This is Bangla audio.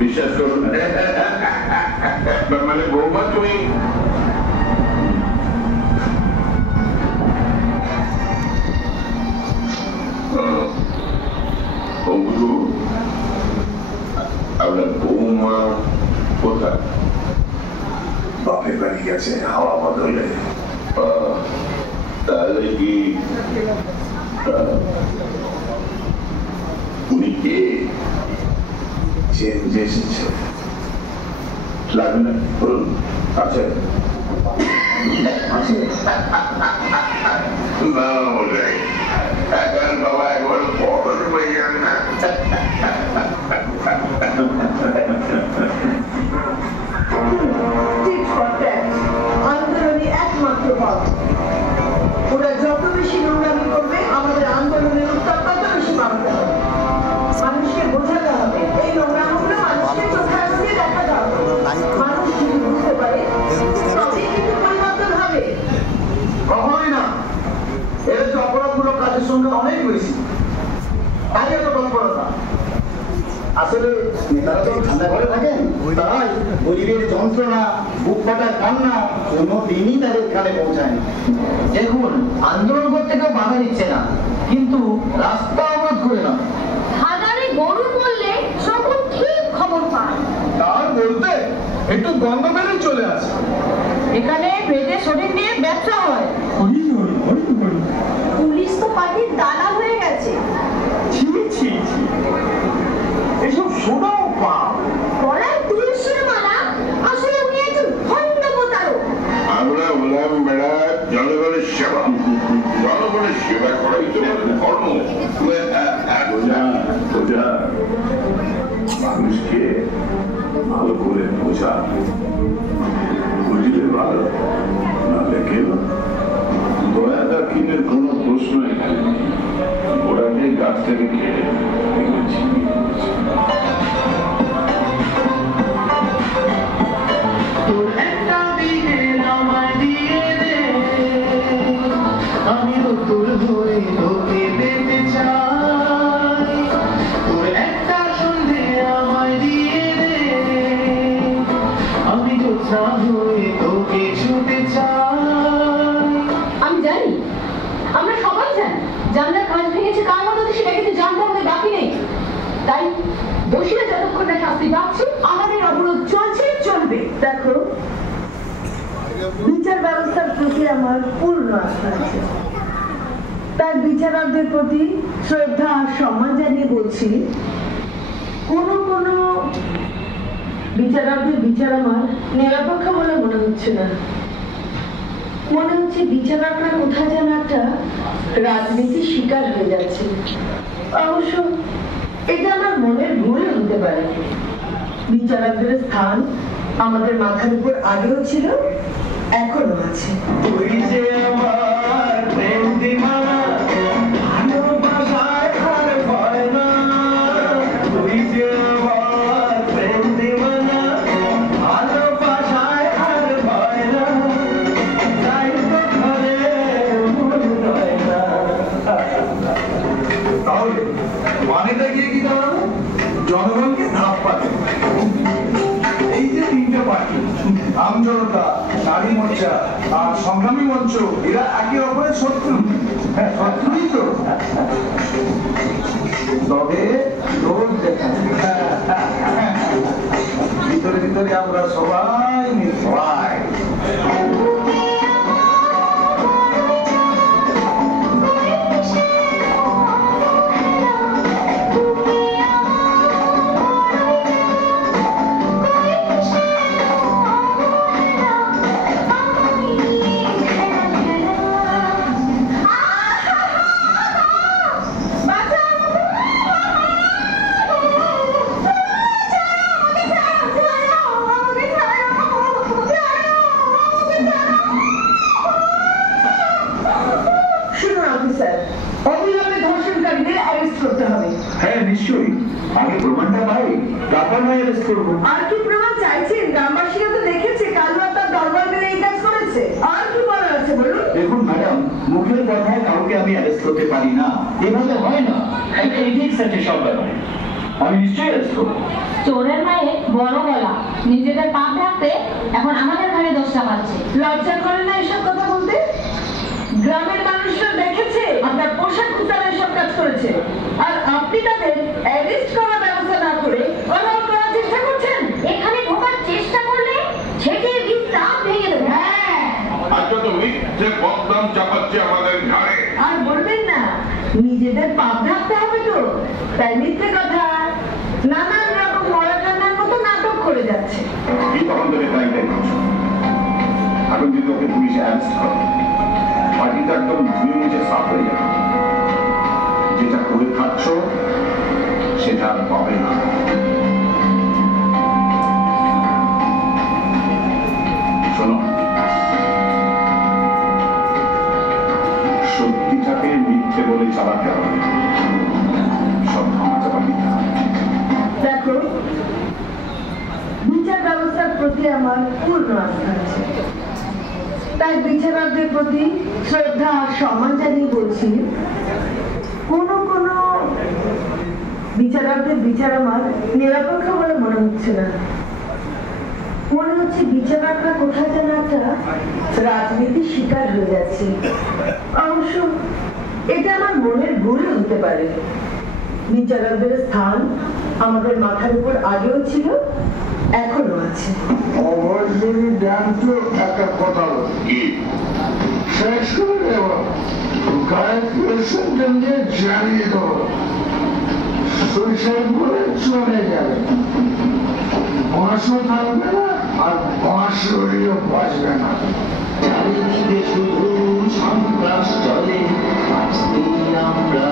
বিশ্বাস করুন মানে বৌমা তুমি আপনার বৌমা কোথায়? বাপের বাড়ি গেছে হাওয়া বদলে। তাহলে কি উনি কে? চেঞ্জ এসেছে লাগবে না বলুন। আচ্ছা না বলে এখন বাবা একবার বড় হয়ে যান না। আন্দোলনে একমাত্র পথ। ওরা যত বেশি নোংরামি করবে আমাদের আন্দোলনের উত্তর তত বেশি মানতে হবে। মানুষকে বোঝাতে হবে এই নোংরামগুলো মানুষকে চোখে আজকে দেখাতে হবে। মানুষ যদি বুঝতে পারে তবেই কিন্তু পরিবর্তন হবে। কখনোই না। এর যে অপরাধমূলক কাজের সঙ্গে অনেক বেশি আগে তো তৎপরতা। আসলে নেতারা তো ঠান্ডা ঘরে থাকেন, তারাই গরিবের যন্ত্রণা বুক ফাটার কান্না কোনোদিনই তাদের কানে পৌঁছায় না। দেখুন আন্দোলন করতে কেউ বাধা দিচ্ছে না, কিন্তু রাস্তা অবরোধ করে না। হাজারে গরু বললে সকল ঠিক খবর পায়। তার বলতে একটু গন্ধ বেরোয় চলে আসে। এখানে পেটে শরীর নিয়ে ব্যবসা হয়। পুলিশ তো পার্টির দালাল হয়ে গেছে। এসব শোনাও পাপ। গলায় তুলসীর মালা, আসলে উনি একজন ভণ্ড প্রতারক। আমরা বললাম বেড়া জনগণের সেবা, জনগণের সেবা করাই তো ধর্ম। মানুষকে ভালো করে বোঝা, বুঝলে ভালো, নাহলে কেন দয়া দাক্ষিণের কোনো প্রশ্ন এখানে ওরা নিয়ে গাছ থেকে খেয়ে আমি তোর হয়ে তোকে পেতে চাই, তোর একটা সন্ধে আমায় দিয়ে দে, আমি জোৎস্না হয়ে তোকে ছুটে চাই। আমি জানি, আমরা সবাই জানি জানলার কাজ ভেঙেছে কার মধ্যে, সেটা কিন্তু জানতে আমাদের বাকি নেই। তাই দোষীরা যতক্ষণ না শাস্তি পাচ্ছে আমাদের অবরোধ চলছে, চলবে। দেখো বিচার ব্যবস্থার প্রতি আমার পূর্ণ আস্থা আছে। তার বিচারকদের প্রতি শ্রদ্ধা আর সম্মান জানিয়ে বলছি, কোন কোন বিচারকদের বিচার আমার নিরপেক্ষ বলে মনে হচ্ছে না। মনে হচ্ছে বিচারকরা কোথায় যেন একটা রাজনীতির শিকার হয়ে যাচ্ছে। অবশ্য এটা আমার মনের ভুল হতে পারে। বিচারকদের স্থান আমাদের মাথার উপর আগেও ছিল, এখনো আছে। তুই যে আমার প্রেম দিওয়ানা, ভালোবাসায় আর ভয় না। তুই যে আমার প্রেম দিওয়ানা, ভালোবাসায় আর ভয় না। তাই তো ঘরে মন রয় না। তাহলে মানেটা গিয়ে কি দাঁড়ালো? জনগণকে ধাপ পাতে এই যে তিনটে পার্টি, আমজনতা, নারী মোর্চা আর সংগ্রামী মঞ্চ, এরা একে অপরের শত্রু। হ্যাঁ শত্রুই তো, তবে রোজ দেখা ভিতরে ভিতরে আমরা সবাই সবাই আমাকে ছাড়ো, আমাকে ছাড়ো। নিশ্চয়ই, আগে প্রমাণটা পাই, তারপর নয় অ্যারেস্ট করবো। আর কি প্রমাণ চাইছেন? গ্রামবাসীরা তো দেখেছে কালুয়া তার দরবার বেড়ে এই কাজ করেছে। আর কি বলার আছে বলুন? দেখুন ম্যাডাম, মুখের কথায় কাউকে আমি অ্যারেস্ট করতে পারি না, এভাবে হয় না। একটা এথিক্স আছে সব ব্যাপারে। আমি নিশ্চয়ই অ্যারেস্ট করবো। চোরের মায়ে বড় গলা, নিজেদের পাপ ঢাকতে এখন আমাদের ঘরে দোষটা পাচ্ছে। লজ্জা করে না এসব কথা বলতে? গ্রামের মানুষরা দেখেছে আপনার পোশাক কুতারা এসব কাজ করেছে, আর আপনি তাদের অ্যারেস্ট করার ব্যবস্থা না করে অলাল করার চেষ্টা করছেন। এখানে ঢোকার চেষ্টা করলে ছেটে দাঁত ভেঙে দেবে। হ্যাঁ, আচ্ছা তো মিথ্যে বদনাম চাপাচ্ছে আমাদের ঘাড়ে। আর বলবেন না নিজেদের পাপ ঢাকতে হবে তো, তাই মিথ্যে কথা নানান রকম মরা কান্নার মতো নাটক করে যাচ্ছে। কি তখন থেকে তাই করছো? এখন যদি ওকে পুলিশে অ্যারেস্ট করে, পার্টিটা একদম ধুয়ে মুছে সাফ হয়ে যাবে। যেটা করে খাচ্ছ সেটা আর পাবে না। শোনো, সত্যিটাকে মিথ্যে বলে চালাতে হবে, সব ধামা চাপা দিতে হবে। দেখো, বিচার ব্যবস্থার প্রতি আমার পূর্ণ আস্থা আছে, তাই বিচারকদের প্রতি শ্রদ্ধা আর সম্মান জানিয়ে বলছি, কোনো বিচারকদের বিচার আমার নিরপেক্ষ বলে মনে হচ্ছে না। মনে হচ্ছে বিচারকরা কোথায় যেন একটা রাজনীতির শিকার হয়ে যাচ্ছে। অবশ্য এটা আমার মনের ভুল হতে পারে। বিচারকদের স্থান আমাদের মাথার উপর আগেও ছিল, এখনো আছে। অবশ্যই জ্ঞান তো একটা কথা কি শেষ করে দেব, গায়ক দিয়ে জানিয়ে দেব, সুইসাইড করে চলে যাবে, বাঁশও থাকবে না আর বাঁশরিও বাঁচবে না। চারিদিকে শুধু সন্ত্রাস চলে, আমরা